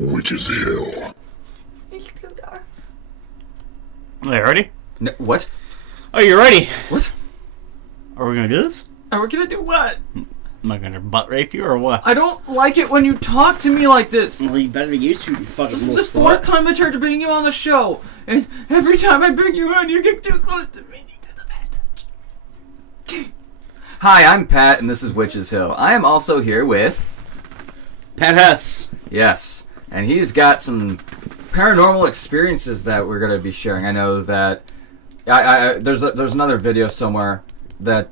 Witch's Hill. It's too dark. Are you ready? No, what? Are you ready? What? Are we gonna do this? Are we gonna do what? Am I gonna butt rape you or what? I don't like it when you talk to me like this. Well, you better get used to it, you fucking This is little the fourth slut. time I tried to bring you on the show, and every time I bring you on, you get too close to me. You do the bad touch. Hi, I'm Pat, and this is Witch's Hill. I am also here with Pat Hess. Yes, and he's got some paranormal experiences that we're going to be sharing. I know that there's another video somewhere that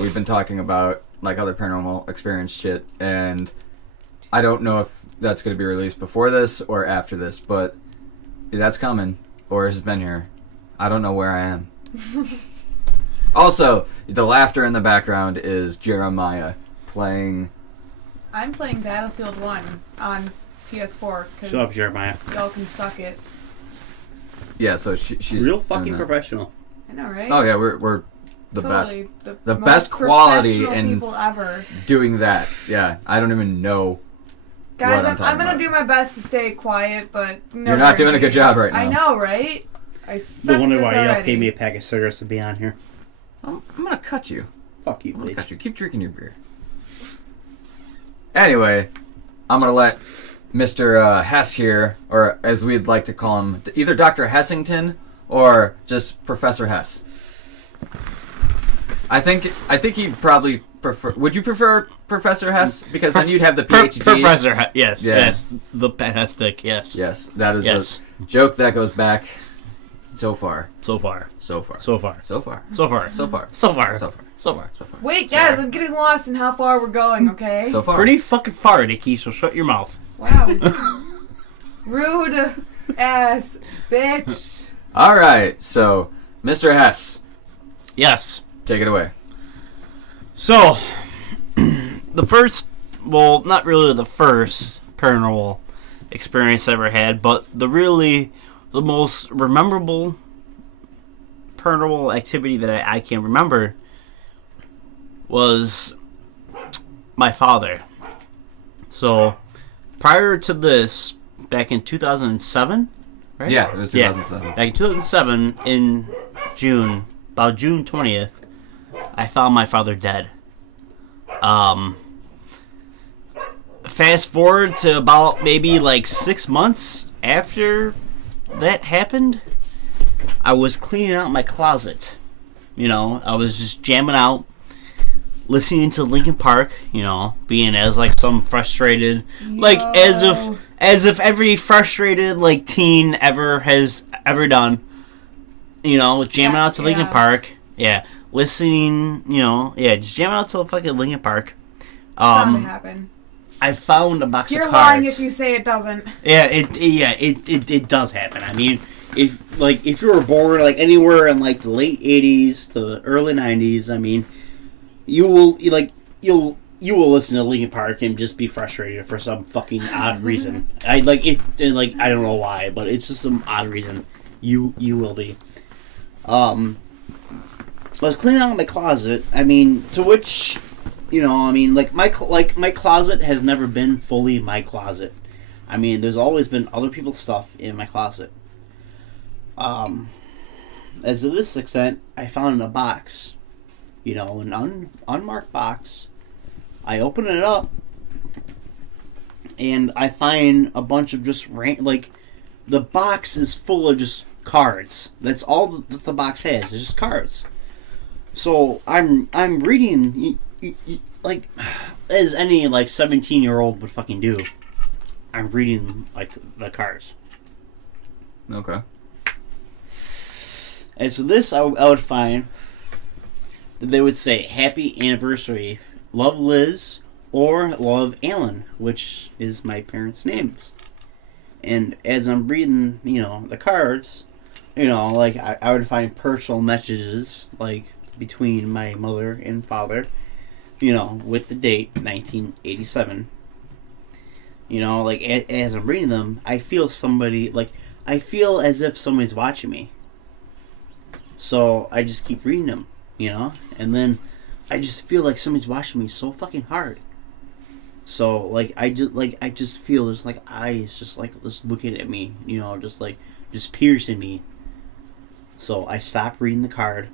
we've been talking about, like other paranormal experience shit, and I don't know if that's going to be released before this or after this, but that's coming, or has been here. I don't know where I am. Also, the laughter in the background is Jeremiah playing... I'm playing Battlefield 1 on PS4. Shut up, Jeremiah. Y'all can suck it. Yeah, so she's... Real doing fucking that. professional. I know, right? Oh yeah, we're the Totally. best. The The best most quality professional in people ever. doing that. Yeah, I don't even know. Guys, what I'm talking gonna about. do my best to stay quiet, but no You're not doing a good job right I now. know, right? I suck No wonder this why y'all already. pay me a pack of cigarettes to be on here. I'm gonna cut you. Fuck you, I'm gonna bitch. cut you. Keep drinking your beer. Anyway, I'm gonna let Mr. Hess here, or as we'd like to call him, either Dr. Hessington or just Professor Hess. I think he'd probably prefer. Would you prefer Professor Hess? Because then you'd have the PhD. Professor Hess. Yes, Yeah. yes. The Pat Hess stick, yes. Yes, that is Yes. a joke that goes back so far. So far. So far. So far. So far. So far. So far. So far. So far. So far. So far. Wait, So guys, far. I'm getting lost in how far we're going, okay? So far. Pretty fucking far, Nikki, so shut your mouth. Wow. Rude ass bitch. All right. So, Mr. Hess, Yes. take it away. So, the first, well, not really the first paranormal experience I ever had, but the most memorable paranormal activity that I can remember was my father. So, prior to this, back in 2007, right? Yeah, it was 2007. Back in 2007, in June, about June 20th, I found my father dead. Fast forward to about maybe like 6 months after that happened, I was cleaning out my closet. You know, I was just jamming out, listening to Linkin Park, you know, being as like some frustrated, like as if every frustrated like teen ever has ever done. You know, jamming out to Linkin Park. Yeah. Listening, you know, yeah, just jamming out to fucking Linkin Park. Bound to happen. I found a box You're of cards. lying if you say it doesn't. Yeah, it does happen. I mean, if you were born like anywhere in like the late 80s to the early 90s, I mean, you will listen to Linkin Park and just be frustrated for some fucking odd reason. I don't know why, but it's just some odd reason. You will be. I was cleaning out my closet. I mean, to which, you know, I mean, my closet has never been fully my closet. I mean, there's always been other people's stuff in my closet. As to this extent, I found a box, you know, an unmarked box. I open it up, and I find a bunch of just the box is full of just cards. That's all that the box has. It's just cards. So I'm reading, like, as any like 17-year-old would fucking do. I'm reading like the cards. Okay. And so this, I would find that they would say "Happy Anniversary, Love Liz" or "Love Alan," which is my parents' names. And as I'm reading, you know, the cards, you know, like I would find personal messages like between my mother and father, you know, with the date 1987. You know, like as I'm reading them, I feel as if somebody's watching me. So I just keep reading them, you know, and then I just feel like somebody's watching me so fucking hard. So like I just feel there's like eyes just looking at me, you know, just piercing me. So I stopped reading the card,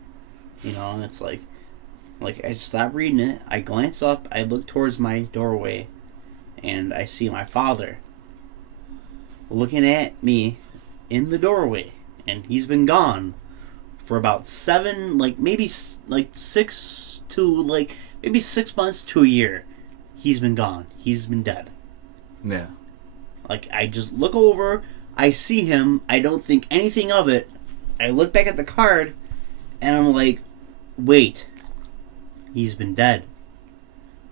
you know, and it's like I stopped reading it. I glance up, I look towards my doorway, and I see my father looking at me in the doorway, and he's been gone for about 6 months to a year. He's been gone. He's been dead. Yeah. Like, I just look over, I see him, I don't think anything of it. I look back at the card, and I'm like, wait, he's been dead.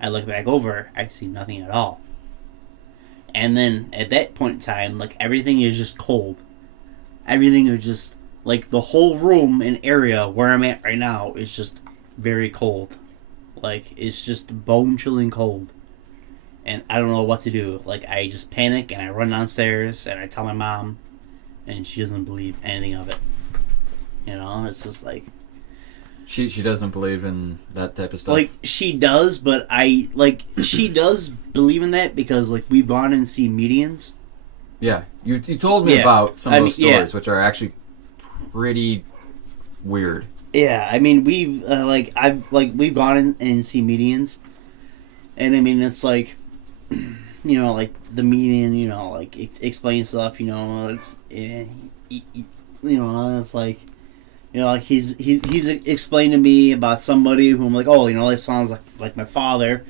I look back over, I see nothing at all. And then, at that point in time, like, everything is just cold. Everything is just, like, the whole room and area where I'm at right now is just very cold. Like, it's just bone-chilling cold. And I don't know what to do. Like, I just panic, and I run downstairs, and I tell my mom, and she doesn't believe anything of it. You know, it's just like... She doesn't believe in that type of stuff? Like, she does, but she does believe in that because, like, we've gone and seen mediums. Yeah. You told me about some of those stories, yeah. which are actually pretty weird. Yeah, I mean, we've, we've gone and seen mediums. And, I mean, it's like... You know, like, the medium, you know, like, explains stuff, you know, it's, you know, it's like, you know, like, he's explained to me about somebody who I'm like, oh, you know, that sounds like my father,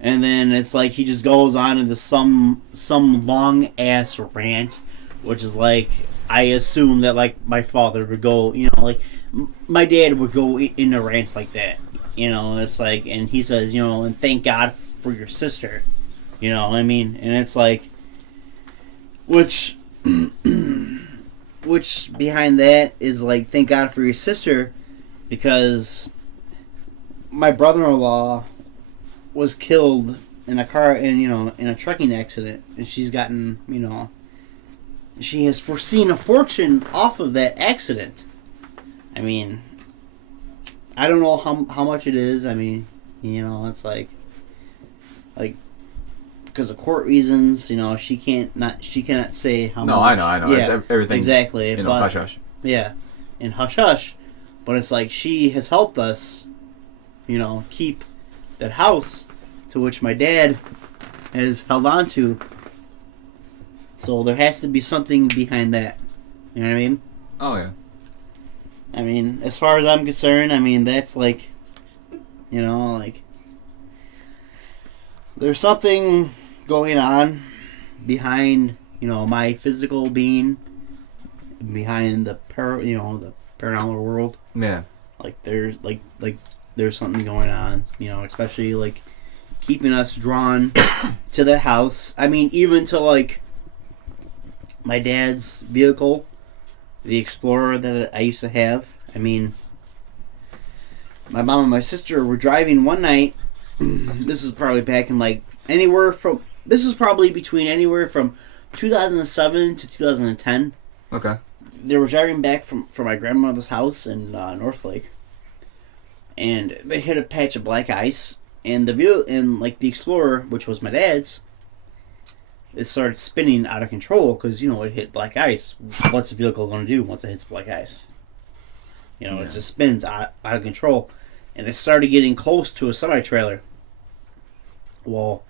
and then it's like, he just goes on into some long-ass rant, which is like, I assume that, like, my father would go, you know, like, my dad would go into rants like that, you know, it's like, and he says, you know, and thank God for your sister. You know what I mean? And it's like, which behind that is like, thank God for your sister, because my brother-in-law was killed in a trucking accident, and she's gotten, you know, she has foreseen a fortune off of that accident. I mean, I don't know how much it is. I mean, you know, it's like because of court reasons, you know, she cannot say how much. No, I know. Yeah, it's everything. Exactly. You know, but, hush hush. Yeah, in hush hush. But it's like she has helped us, you know, keep that house to which my dad has held on to. So there has to be something behind that. You know what I mean? Oh, yeah. I mean, as far as I'm concerned, I mean, that's like, you know, like, there's something going on behind, you know, my physical being, behind the paranormal world. Yeah. Like, there's there's something going on, you know, especially like keeping us drawn to the house. I mean, even to like my dad's vehicle, the Explorer that I used to have. I mean, my mom and my sister were driving one night. This is probably back in this is probably between anywhere from 2007 to 2010. Okay. They were driving back from my grandmother's house in Northlake, and they hit a patch of black ice, and the Explorer, which was my dad's, it started spinning out of control because, you know, it hit black ice. What's the vehicle going to do once it hits black ice? You know, It just spins out of control. And it started getting close to a semi-trailer. Well,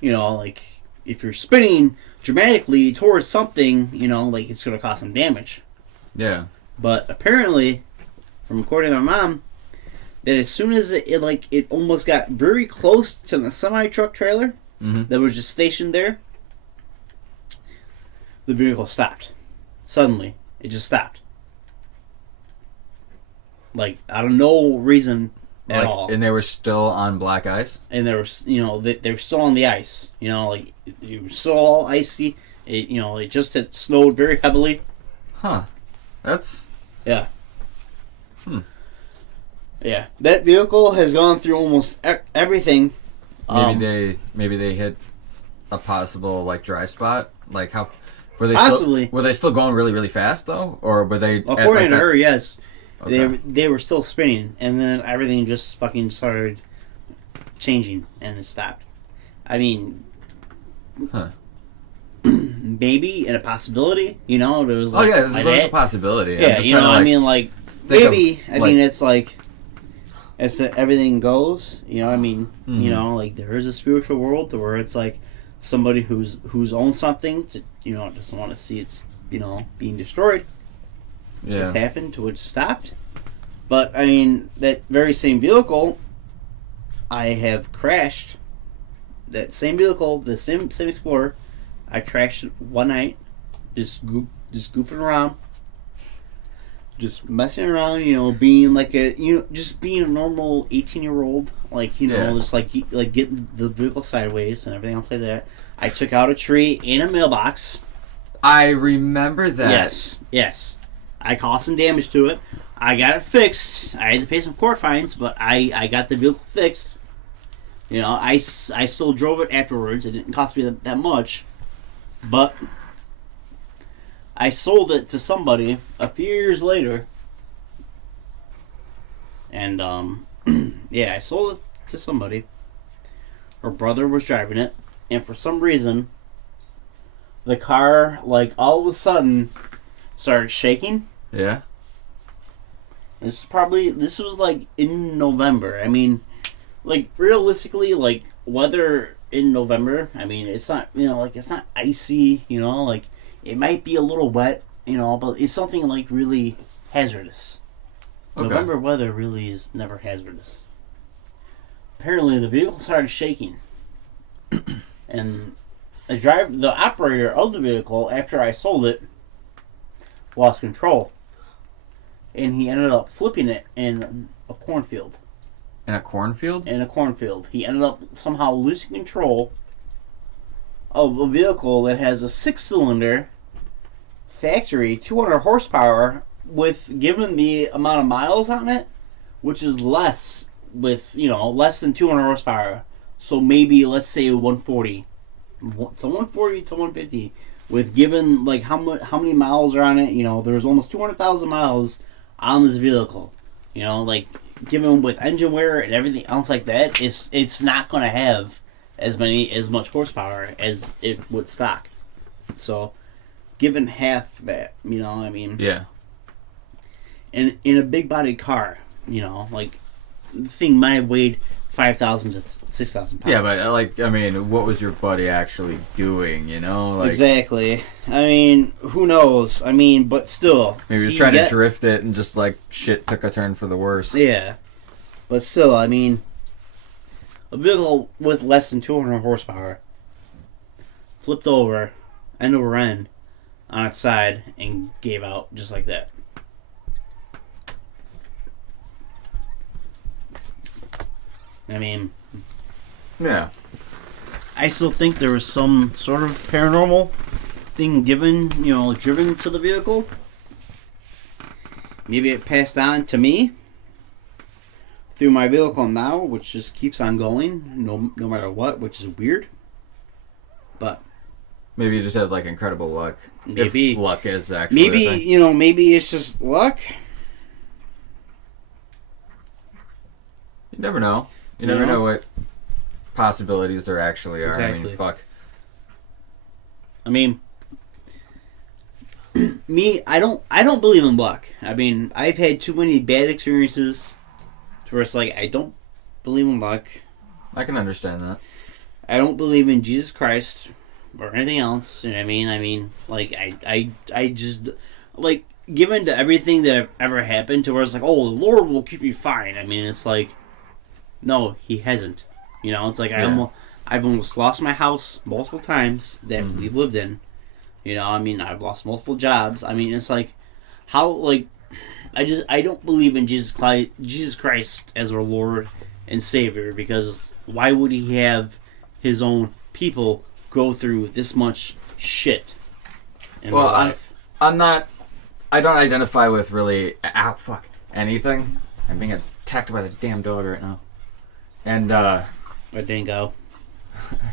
you know, like, if you're spinning dramatically towards something, you know, like, it's going to cause some damage. Yeah. But apparently, from according to my mom, that as soon as it almost got very close to the semi-truck trailer that was just stationed there, the vehicle stopped. Suddenly, it just stopped. Like, out of no reason at all. And they were still on black ice? And they were, you know, they were still on the ice. You know, like, it was still all icy. It just had snowed very heavily. Huh. That's... Yeah. Yeah. That vehicle has gone through almost everything. Maybe they hit a possible, like, dry spot? Like, how... Possibly. Were they still going really, really fast, though? Or were they... According to her, yes. Okay. They were still spinning, and then everything just fucking started changing, and it stopped. I mean, Huh. maybe and a possibility. You know, there was Oh like, yeah, like there's a that. possibility. I'm Yeah, just you know, trying to, I mean, like think of, maybe. I like- mean, it's like as everything goes. You know, I mean, Mhm. you know, like there is a spiritual world where it's like somebody who's owns something to, you know, doesn't want to see it's, you know, being destroyed. This Yeah. happened to which stopped. But I mean, that very same vehicle, I have crashed. That same vehicle, the same Explorer, I crashed it one night, just goofing around, just messing around, you know, being like just being a normal 18-year-old, like, you know, Yeah. just like getting the vehicle sideways and everything else like that. I took out a tree in a mailbox. I remember that. Yes. I caused some damage to it. I got it fixed. I had to pay some court fines, but I got the vehicle fixed. You know, I still drove it afterwards. It didn't cost me that much. But I sold it to somebody a few years later. And, yeah, I sold it to somebody. Her brother was driving it. And for some reason, the car, like, all of a sudden started shaking. Yeah. This was like in November. I mean, like realistically, like weather in November, I mean, it's not, you know, like it's not icy, you know, like it might be a little wet, you know, but it's something like really hazardous. Okay. November weather really is never hazardous. Apparently, the vehicle started shaking, and the operator of the vehicle, after I sold it, lost control. And he ended up flipping it in a cornfield. In a cornfield? He ended up somehow losing control of a vehicle that has a 6-cylinder factory, 200 horsepower, with given the amount of miles on it, which is less than 200 horsepower. So maybe let's say 140. So 140 to 150, with given like how many miles are on it. You know, there's almost 200,000 miles on this vehicle, you know, like given with engine wear and everything else like that, it's not going to have as much horsepower as it would stock. So, given half that, you know, I mean, Yeah. in a big bodied car, you know, like the thing might have weighed 5,000 to 6,000 pounds. Yeah, but like, I mean, what was your buddy actually doing? You know, like Exactly. I mean, who knows? I mean, but still, maybe he was trying to drift it and just like shit took a turn for the worse. Yeah, but still, I mean, a vehicle with less than 200 horsepower flipped over, end over end, on its side, and gave out just like that. I mean, Yeah. I still think there was some sort of paranormal thing driven to the vehicle. Maybe it passed on to me through my vehicle now, which just keeps on going, no matter what, which is weird. But Maybe you just have like incredible luck. Maybe. If luck is actually a thing. maybe it's just luck. You never know. You You never know? know what possibilities there actually are. I Exactly. mean, fuck. I mean, me, I don't believe in luck. I mean, I've had too many bad experiences to where it's like I don't believe in luck. I can understand that. I don't believe in Jesus Christ or anything else. You know what I mean? I mean, like I just like given to everything that ever happened to where it's like, oh, the Lord will keep you fine. I mean, it's like, no, He hasn't. You know, it's like Yeah. I've almost lost my house multiple times that we've lived in. You know, I mean, I've lost multiple jobs. I mean, it's like, how, like, I don't believe in Jesus Christ as our Lord and Savior, because why would He have His own people go through this much shit in their life? I don't identify with really, anything. I'm being attacked by the damn dog right now. And, A dingo.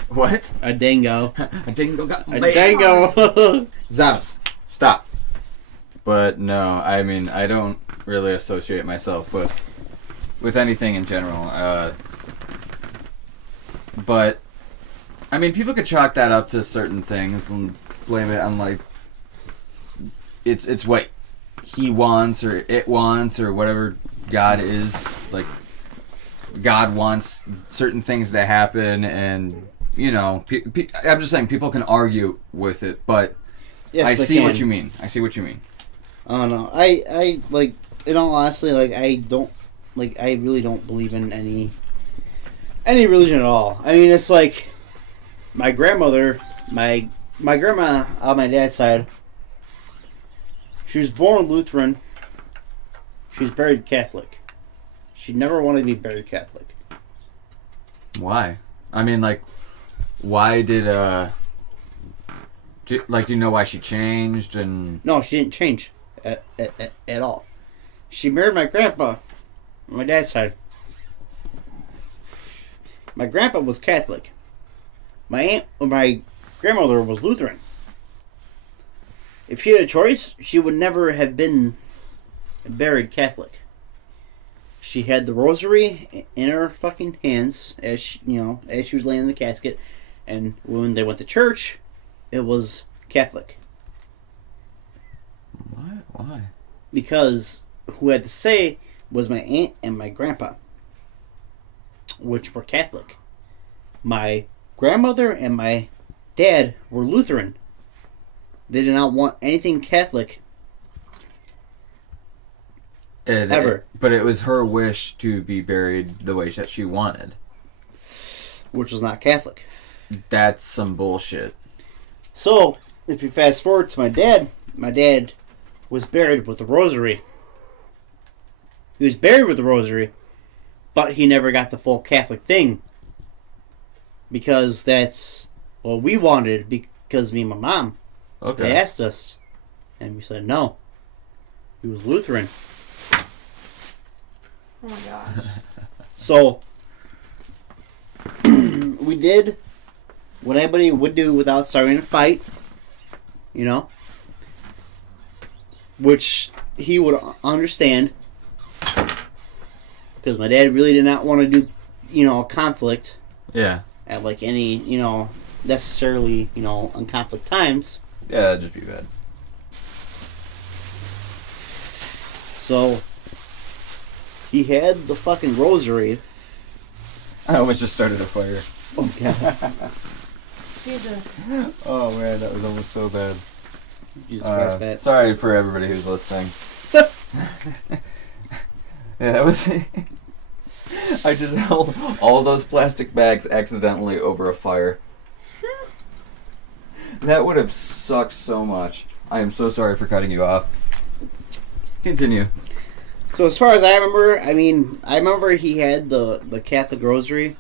what? A dingo. A dingo got A dingo. Zaps, stop. But no, I mean, I don't really associate myself with anything in general. But I mean, people could chalk that up to certain things and blame it on, like, it's what he wants or it wants or whatever God is. Like, God wants certain things to happen, and, you know, I'm just saying people can argue with it, but Yes, I they see can. what you mean. I see what you mean. I don't know. I like, in all honesty, like, I really don't believe in any religion at all. I mean, it's like my grandmother, my grandma on my dad's side, she was born Lutheran. She was buried Catholic. She never wanted to be buried Catholic. Why? I mean, like, why did, do you know why she changed? And No, she didn't change at all. She married my grandpa on my dad's side. My grandpa was Catholic. My grandmother was Lutheran. If she had a choice, she would never have been buried Catholic. She had the rosary in her fucking hands as she was laying in the casket, and when they went to church, it was Catholic. what? Why? Because who had to say was my aunt and my grandpa, which were Catholic. My grandmother and my dad were Lutheran. They did not want anything Catholic ever. But it was her wish to be buried the way that she wanted. Which was not Catholic. That's some bullshit. So, if you fast forward to my dad was buried with the rosary. He was buried with the rosary, but he never got the full Catholic thing. Because that's what we wanted, because me and my mom, Okay. they asked us. And we said no. He was Lutheran. Oh my gosh. So, we did what anybody would do without starting a fight, you know, which he would understand, because my dad really did not want to do, a conflict Yeah. at like any, necessarily, on conflict times. Yeah, that'd just be bad. So, he had the fucking rosary. I almost just started a fire. Oh, God. Jesus. Oh man, that was almost so bad. Jesus Christ, Pat. Sorry for everybody who's listening. Yeah, that was. I just held all those plastic bags accidentally over a fire. That would have sucked so much. I am so sorry for cutting you off. Continue. So as far as I remember he had the Catholic rosary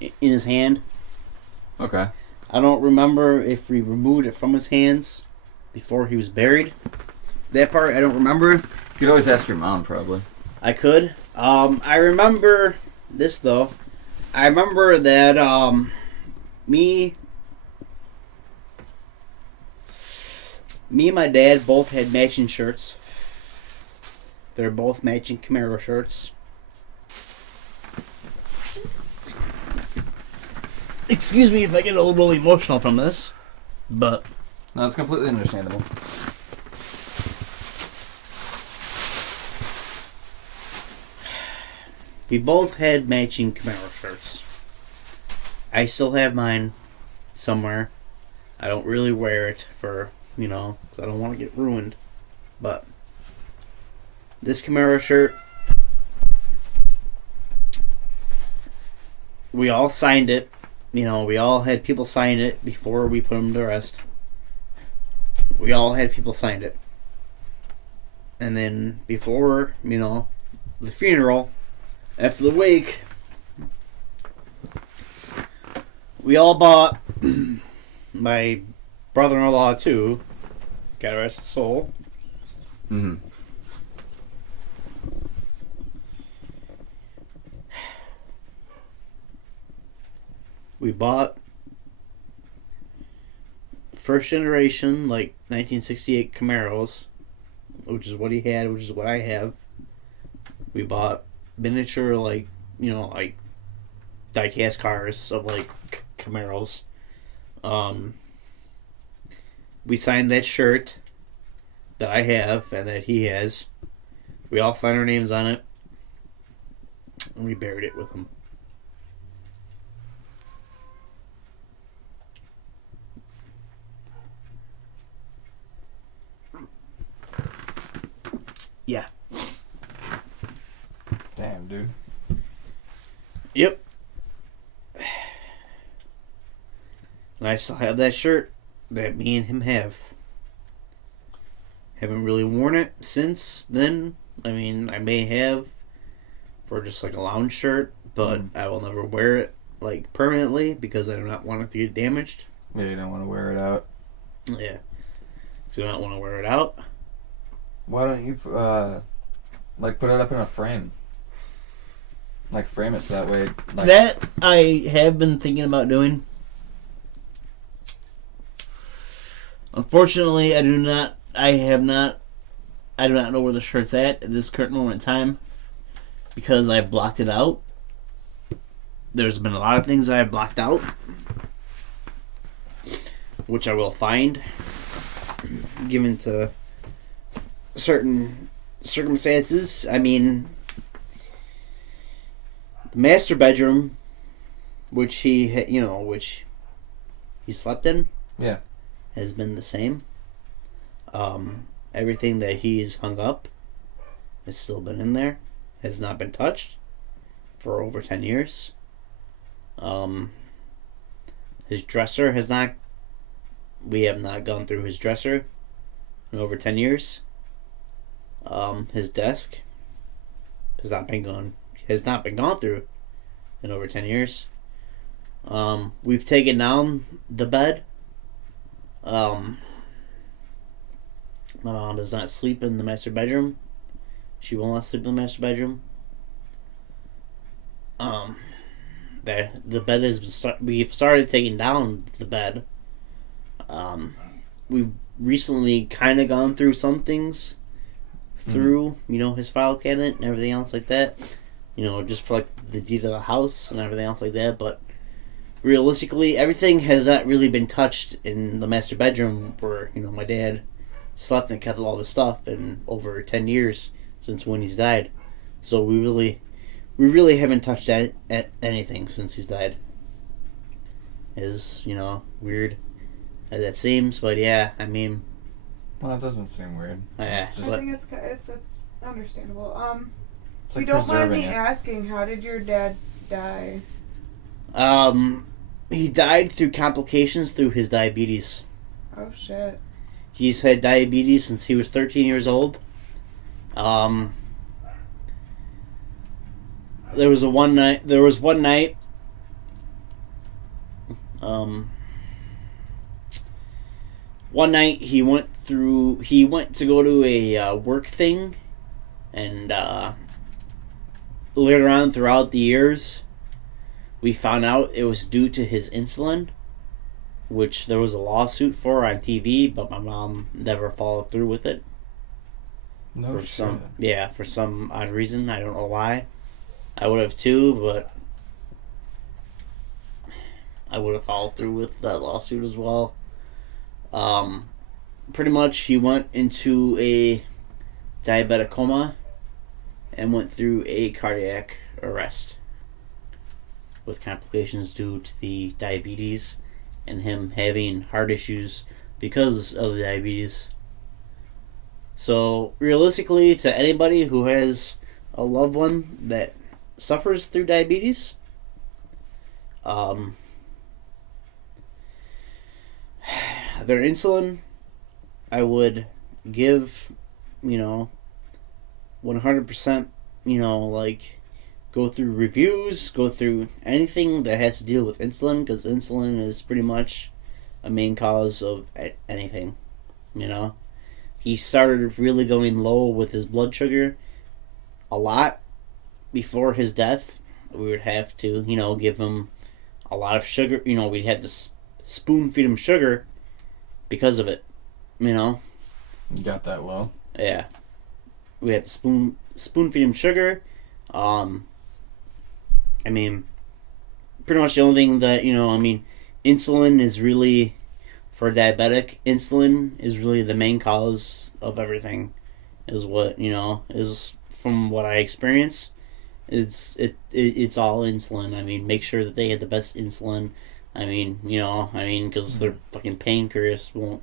in his hand. Okay. I don't remember if we removed it from his hands before he was buried. That part I don't remember. You could always ask your mom, probably. I could. I remember this though. I remember that me and my dad both had matching shirts. They're both matching Camaro shirts. Excuse me if I get a little emotional from this, but No, it's completely understandable. we both had matching Camaro shirts. I still have mine somewhere. I don't really wear it for, because I don't want to get ruined. But this Camaro shirt, we all signed it. We all had people sign it before we put them to rest. We all had people sign it. And then before, the funeral, after the wake, we all bought, my brother-in-law too, God rest his soul. Mm-hmm. We bought first generation, like 1968 Camaros, which is what he had, which is what I have. We bought miniature, like diecast cars of like Camaros. We signed that shirt that I have and that he has. We all signed our names on it. And we buried it with him. Yeah. Damn, dude. Yep. And I still have that shirt that me and him have. Haven't really worn it since then. I mean, I may have for just like a lounge shirt, but I will never wear it like permanently because I do not want it to get damaged. Yeah, you don't want to wear it out. Yeah. So I don't want to wear it out. Why don't you, like, put it up in a frame? Like, frame it so that way... Like, That I have been thinking about doing. Unfortunately, I do not know where the shirt's at this current moment in time because I've blocked it out. There's been a lot of things I've blocked out, which I will find, given to certain circumstances. I mean, the master bedroom, which he slept in, yeah. has been the same. Everything that he's hung up has still been in there, has not been touched for over 10 years. His dresser has not. We have not gone through his dresser in over 10 years. His desk has not been gone through in over 10 years. We've taken down the bed. My mom does not sleep in the master bedroom. She will not sleep in the master bedroom. The bed we've started taking down the bed. We've recently kind of gone through some things through, his file cabinet and everything else like that. Just for like the deed of the house and everything else like that. But realistically, everything has not really been touched in the master bedroom where, my dad slept and kept all the stuff in over 10 years since when he's died. So we really haven't touched at anything since he's died. As, weird as that seems, but yeah, I mean... Well, it doesn't seem weird. Yeah. I think it's understandable. It's If you like don't mind me preserving it. asking, how did your dad die? He died through complications through his diabetes. Oh, shit. He's had diabetes since he was 13 years old. There was one night. One night he went to go to a work thing, and later on throughout the years, we found out it was due to his insulin, which there was a lawsuit for on TV, but my mom never followed through with it. No for shit. For some odd reason. I don't know why. I would have too, but I would have followed through with that lawsuit as well. Pretty much he went into a diabetic coma and went through a cardiac arrest with complications due to the diabetes and him having heart issues because of the diabetes. So realistically, to anybody who has a loved one that suffers through diabetes, their insulin, I would give, 100%, go through reviews, go through anything that has to deal with insulin, because insulin is pretty much a main cause of anything, He started really going low with his blood sugar a lot before his death. We would have to, give him a lot of sugar. We'd have to spoon feed him sugar because of it, You got that low? Yeah. We had to spoon feed him sugar. I mean, pretty much the only thing that, I mean, insulin is really, for diabetic, insulin is really the main cause of everything, is what, is from what I experienced. It's all insulin. I mean, make sure that they get the best insulin. I mean, because their fucking pancreas won't,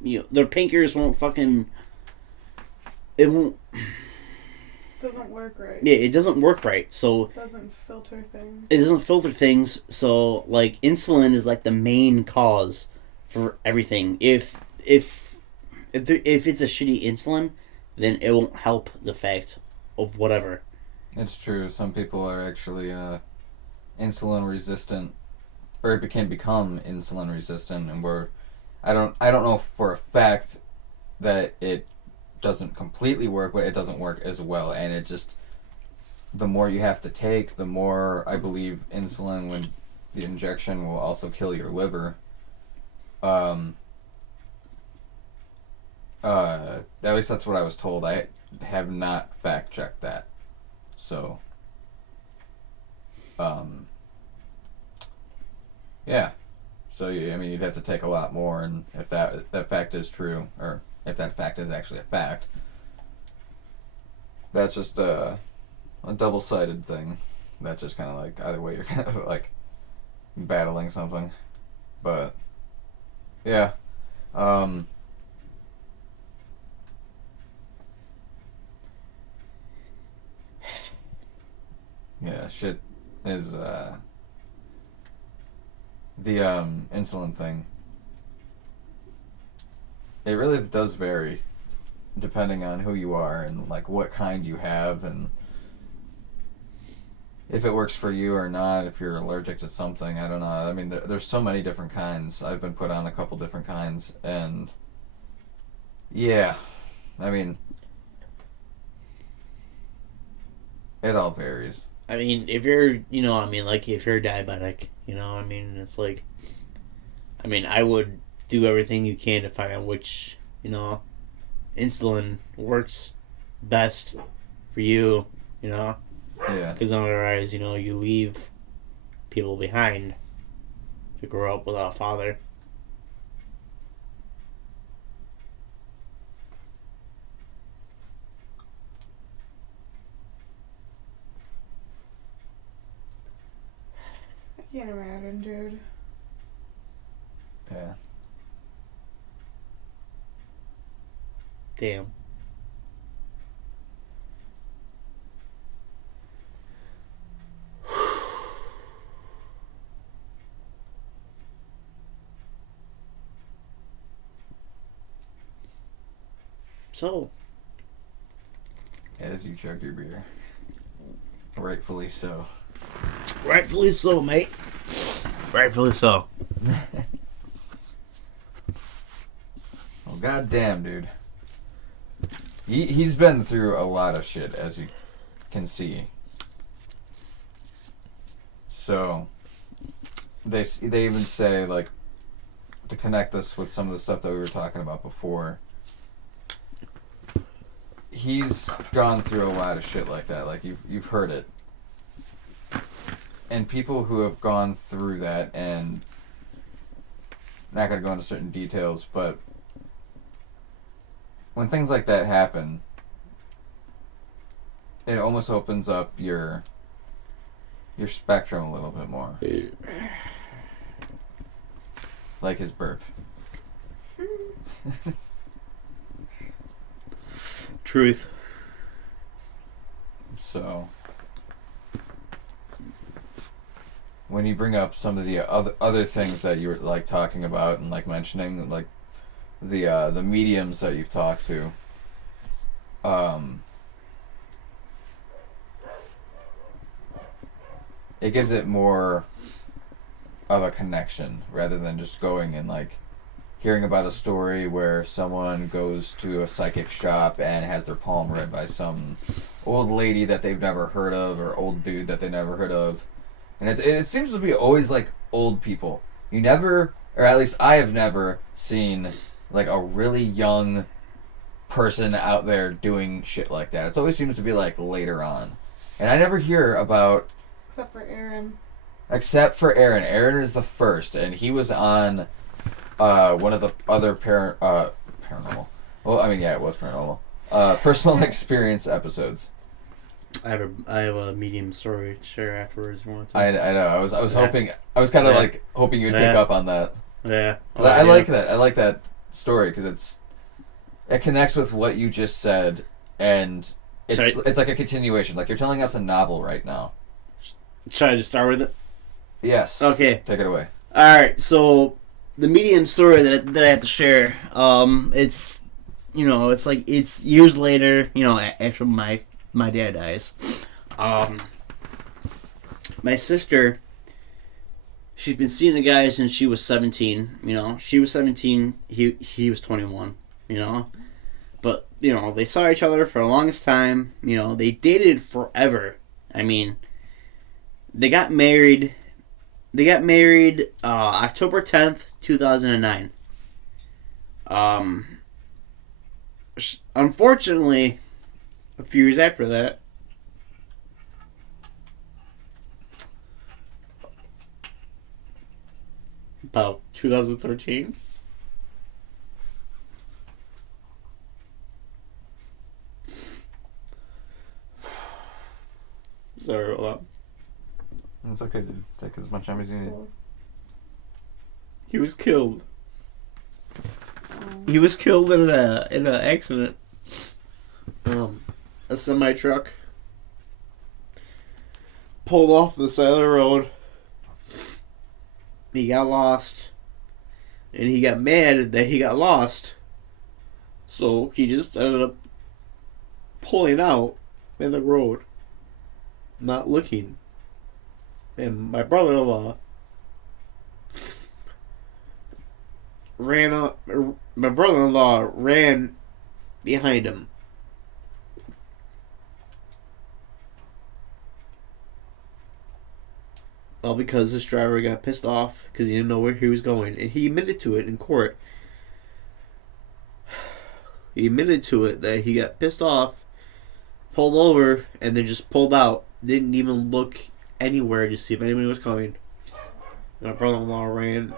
their pancreas won't fucking, it won't, Doesn't work right. yeah, it doesn't work right. So Doesn't filter things. it doesn't filter things. So like insulin is like the main cause for everything. If it's a shitty insulin, then it won't help the fact of whatever. It's true. Some people are actually insulin resistant, or it can become insulin resistant, and I don't know for a fact that it doesn't completely work, but it doesn't work as well, and it just, the more you have to take, the more, I believe, insulin, when the injection will also kill your liver. At least that's what I was told. I have not fact checked that. So, yeah. So, I mean, you'd have to take a lot more, and if that fact is true, or if that fact is actually a fact, that's just a double-sided thing. That's just kind of like, either way you're kind of like battling something. But, yeah. Yeah, shit is, the, insulin thing. It really does vary, depending on who you are, and, like, what kind you have, and if it works for you or not, if you're allergic to something, I don't know. I mean, there's so many different kinds. I've been put on a couple different kinds, and, yeah, I mean, it all varies. I mean, if you're, like, if you're diabetic, it's like, I mean, I would do everything you can to find out which, insulin works best for you, Yeah. because otherwise, you leave people behind to grow up without a father. I can't imagine, dude. Yeah. Damn. So, As you chug your beer. Rightfully so. rightfully so, mate. Rightfully so. Well, goddamn, dude. He's been through a lot of shit, as you can see. So, they even say, like, to connect this with some of the stuff that we were talking about before, he's gone through a lot of shit like that. Like, you've heard it. And people who have gone through that, and I'm not going to go into certain details, but when things like that happen, it almost opens up your spectrum a little bit more. Like his burp. Truth. So, when you bring up some of the other things that you were like talking about and like mentioning, like the mediums that you've talked to, it gives it more of a connection rather than just going and like hearing about a story where someone goes to a psychic shop and has their palm read by some old lady that they've never heard of, or old dude that they never heard of. And it seems to be always like old people. You never, or at least I have never seen like a really young person out there doing shit like that. It always seems to be like later on. And I never hear about... Except for Aaron. Except for Aaron. Aaron is the first, and he was on one of the other paranormal. Well, I mean, yeah, it was paranormal. Personal experience episodes. I have a medium story to share afterwards if you want to. I know. I was hoping. I was kind of like hoping you'd pick up on that. Yeah. I like that. I like that story because it connects with what you just said, and it's like a continuation. Like you're telling us a novel right now. Should I just start with it? Yes. Okay. Take it away. All right. So the medium story that I have to share, it's it's like it's years later. After my dad dies, my sister, she's been seeing the guy since she was 17. She was 17. He was 21. But they saw each other for the longest time. They dated forever. I mean, they got married. October 10th, 2009. Unfortunately, a few years after that, about 2013, sorry, hold on. It's okay, dude. Take as much time as you need. He was killed. He was killed in an accident. A semi truck pulled off the side of the road. He got lost, and he got mad that he got lost. So he just ended up pulling out in the road, not looking. And my brother-in-law ran up. My brother-in-law ran behind him. All because this driver got pissed off because he didn't know where he was going, and he admitted to it in court. He admitted to it that he got pissed off, pulled over, and then just pulled out. Didn't even look anywhere to see if anybody was coming. My brother-in-law ran.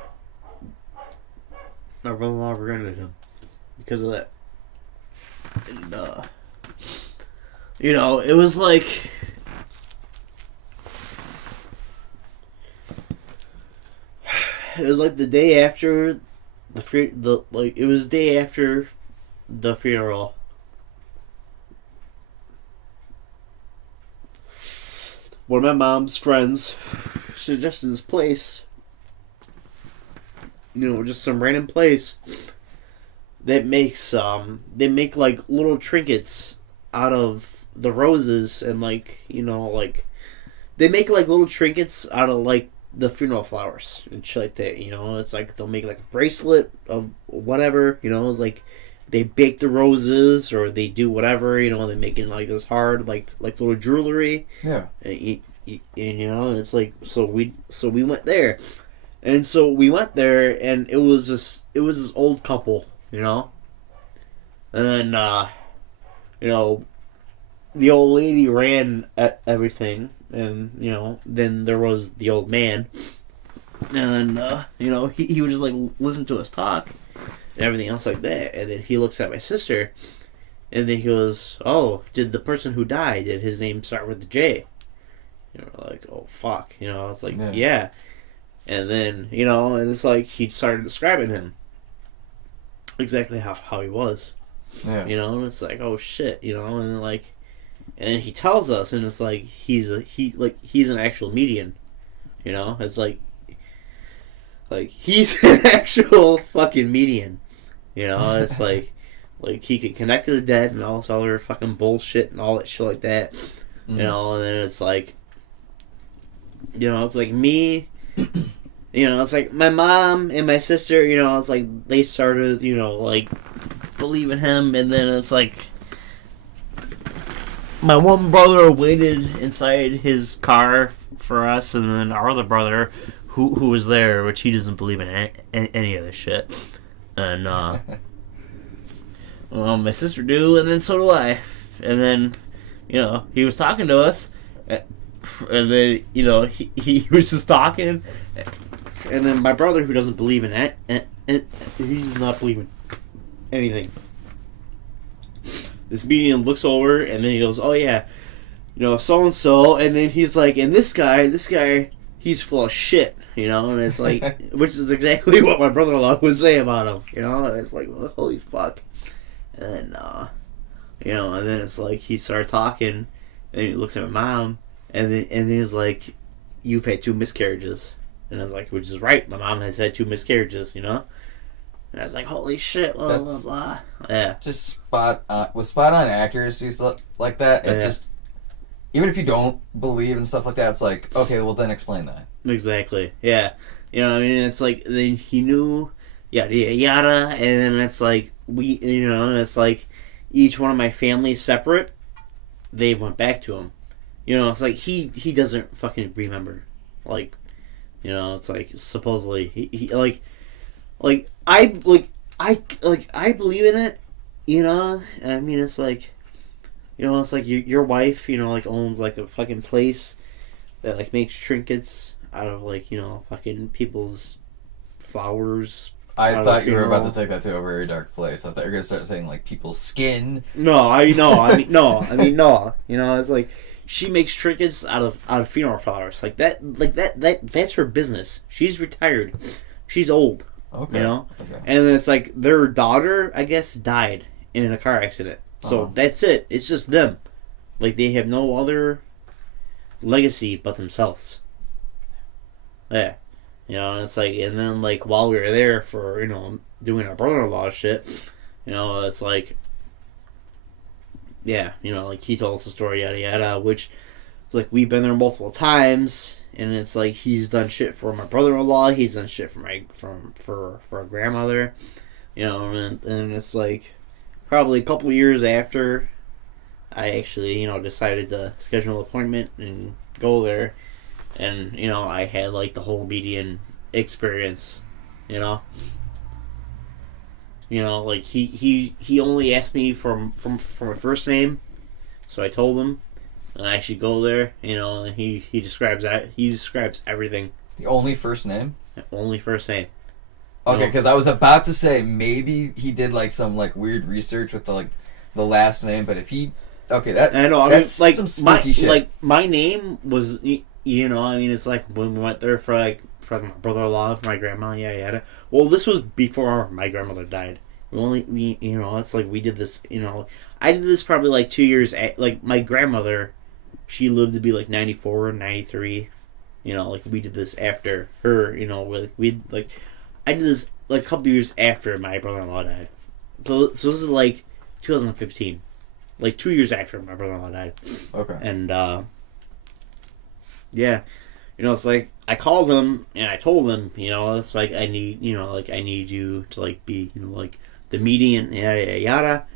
My brother-in-law ran at him because of that. And it was like the day after it was the day after the funeral. One of my mom's friends suggested this place. Just some random place that makes they make like little trinkets out of the roses, and they make like little trinkets out of like the funeral flowers and shit like that. It's like they'll make like a bracelet of whatever. It's like they bake the roses or they do whatever. They make it like this hard like little jewelry. Yeah. And it's like so we went there, and so we went there, and it was this old couple, and then the old lady ran at everything, and then there was the old man, and he would just like listen to us talk and everything else like that, and then he looks at my sister, and then he goes, "Oh, did the person who died, did his name start with the J?" We're like, "Oh fuck," It's like, yeah. And then and it's like he started describing him exactly how he was. Yeah. And it's like, oh shit, and then and he tells us, and it's like he's an actual medium. It's like he's an actual fucking medium. It's like he could connect to the dead and all this other fucking bullshit and all that shit like that. And then it's like it's like me, it's like my mom and my sister, it's like they started, believing him, and then it's like my one brother waited inside his car for us, and then our other brother, who was there, which he doesn't believe in any of this shit, and my sister do, and then so do I, and then he was talking to us. And then, he was just talking. And then my brother, who doesn't believe in that, and he does not believe in anything. This medium looks over, and then he goes, oh yeah, so-and-so. And then he's like, and this guy, he's full of shit, And it's like, which is exactly what my brother-in-law would say about him, And it's like, well, holy fuck. And then, and then it's like, he started talking, and he looks at my mom, and then he's like, you've had 2 miscarriages. And I was like, which is right. My mom has had 2 miscarriages, And I was like, holy shit, blah, blah, blah. Yeah. Just with spot on accuracy like that, it just, even if you don't believe and stuff like that, it's like, okay, well then explain that. Exactly. Yeah. It's like, then he knew, yada, yada, yada, and then it's like, it's like, each one of my families separate, they went back to him. It's like, he doesn't fucking remember. Like, it's like, supposedly, he I believe in it, I mean, it's like, it's like your wife, owns like a fucking place that like makes trinkets out of like, fucking people's flowers. I thought you were about to take that to a very dark place. I thought you were gonna start saying like people's skin. No, no. It's like she makes trinkets out of funeral flowers. That's her business. She's retired. She's old. Okay. Okay. And then it's like their daughter, I guess, died in a car accident. So that's it. It's just them. Like they have no other legacy but themselves. Yeah. It's like, and then like while we were there for, doing our brother-in-law shit, it's like, yeah, like he told us a story, yada yada, which it's like we've been there multiple times. And it's like he's done shit for my brother-in-law. He's done shit for a grandmother, And it's like probably a couple of years after I actually decided to schedule an appointment and go there, and I had like the whole median experience, Like he only asked me for my first name, so I told him. And I actually go there, and he describes that. He describes everything. The only first name? Only first name. Okay, because I was about to say maybe he did like some like weird research with the last name, but if he, okay, that I know. That's like some spooky shit. Like my name was, it's like when we went there for my brother-in-law, for my grandma, yada yada. Well, this was before my grandmother died. It's like we did this. I did this probably like 2 years. Like my grandmother. She lived to be like 94, 93. Like we did this after her. I did this like a couple years after my brother-in-law died. So this is like 2015, like 2 years after my brother-in-law died. Okay. And yeah, it's like I called him and I told him, it's like I need you to like be, like the median, yada yada yada.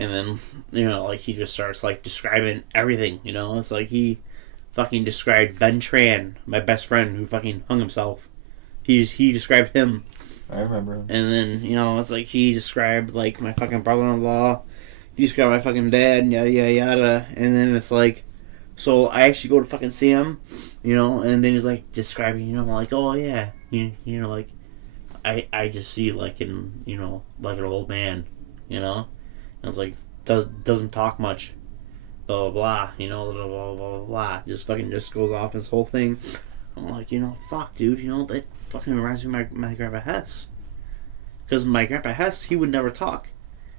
And then, like, he just starts, like, describing everything, It's like he fucking described Ben Tran, my best friend, who fucking hung himself. He described him. I remember him. And then, it's like he described, like, my fucking brother-in-law. He described my fucking dad, and yada, yada, yada. And then it's like, so I actually go to fucking see him, and then he's, like, describing, I'm like, oh, yeah. Like, I just see, like, like an old man, And it's like, doesn't talk much. Blah, blah, blah, blah, blah, blah, blah. Just fucking just goes off his whole thing. I'm like, fuck, dude, that fucking reminds me of my grandpa Hess. Because my grandpa Hess, he would never talk.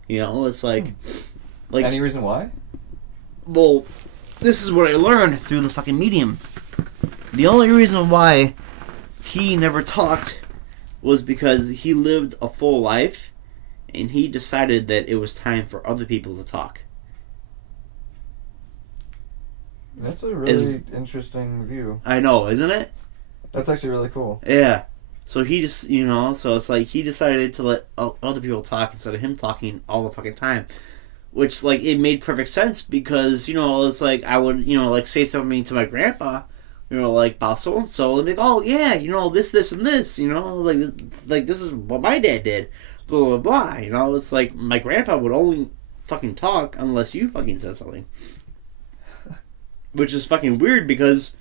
It's like... Any reason why? Well, this is what I learned through the fucking medium. The only reason why he never talked was because he lived a full life. And he decided that it was time for other people to talk. That's a really interesting view. I know, isn't it? That's actually really cool. Yeah. So he just, so it's like he decided to let other people talk instead of him talking all the fucking time. Which, like, it made perfect sense because, it's like I would, like say something to my grandpa, like about so-and-so, and be like, oh, yeah, this, and this, like this is what my dad did. Blah, blah, blah, It's like my grandpa would only fucking talk unless you fucking said something. which is fucking weird because,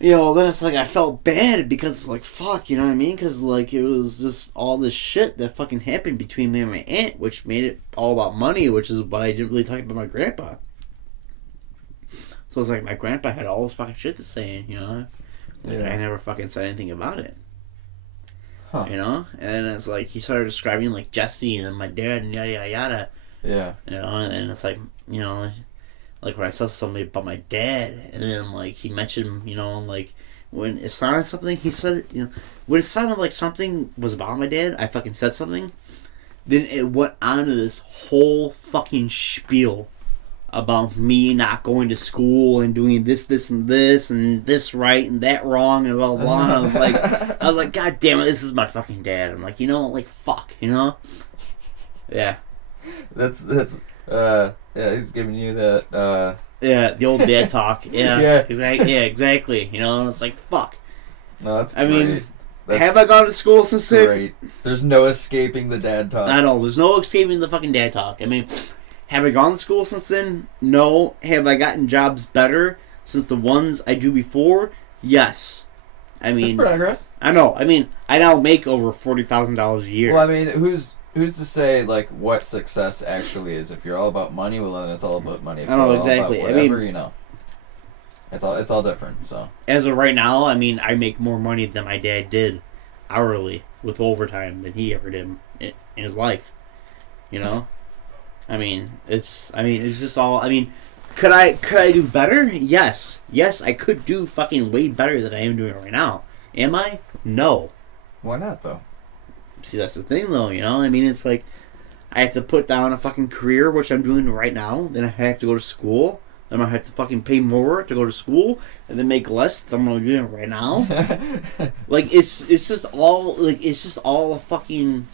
you know, then it's like I felt bad because it's like, fuck, you know what I mean? Because, like, it was just all this shit that fucking happened between me and my aunt, which made it all about money, which is what I didn't really talk about my grandpa. So it's like my grandpa had all this fucking shit to say, you know? Like, I never fucking said anything about it. Huh. You know? And it's like, he started describing, like, Jesse and my dad and yada yada yada. Yeah. You know? And it's like, you know, like when I said something about my dad, and then, like, he mentioned, you know, like, when it sounded something, he said, you know, when it sounded like something was about my dad, I fucking said something, then it went on to this whole fucking spiel about me not going to school and doing this and this right and that wrong and blah blah blah. And I was like, God damn it, this is my fucking dad. I'm like, you know, like fuck, you know? Yeah. That's yeah, he's giving you that yeah, the old dad talk. Yeah. Yeah. Exactly. You know, it's like fuck. No, that's I great. mean, That's have I gone to school since then? great. There's no escaping the dad talk. I know, there's no escaping the fucking dad talk. I mean, have I gone to school since then? No. Have I gotten jobs better since the ones I do before? Yes. I mean, That's progress. I know. I mean, I now make over $40,000 a year. Well, I mean, who's to say like what success actually is? If you're all about money, well then it's all about money. If I know, you're all about exactly. I whatever, mean, you know, it's all different. So as of right now, I mean, I make more money than my dad did hourly with overtime than he ever did in his life. You know, it's just all. I mean, could I do better? Yes, I could do fucking way better than I am doing right now. Am I? No. why not though? See, that's the thing, though. You know, I mean, it's like I have to put down a fucking career, which I'm doing right now. Then I have to go to school. Then I have to fucking pay more to go to school, and then make less than I'm doing right now. Like it's just all a fucking.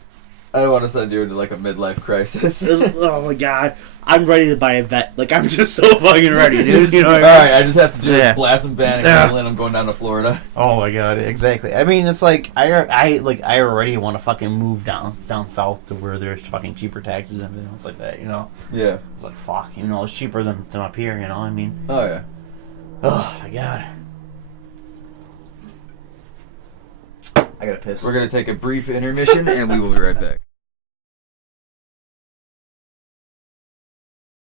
I don't want to send you into like a midlife crisis. Oh my god, I'm ready to buy a vet. Like I'm just so fucking ready, dude. You know what I mean? All right, I just have to do Yeah. this blast and ban and I'm going down to Florida. Oh my god, exactly. I mean, it's like I already want to fucking move down south to where there's fucking cheaper taxes and everything else like that. You know, Yeah. it's like fuck. You know, it's cheaper than up here. You know, I mean, Oh yeah. oh my god. I gotta piss. We're gonna take a brief intermission and we will be right back.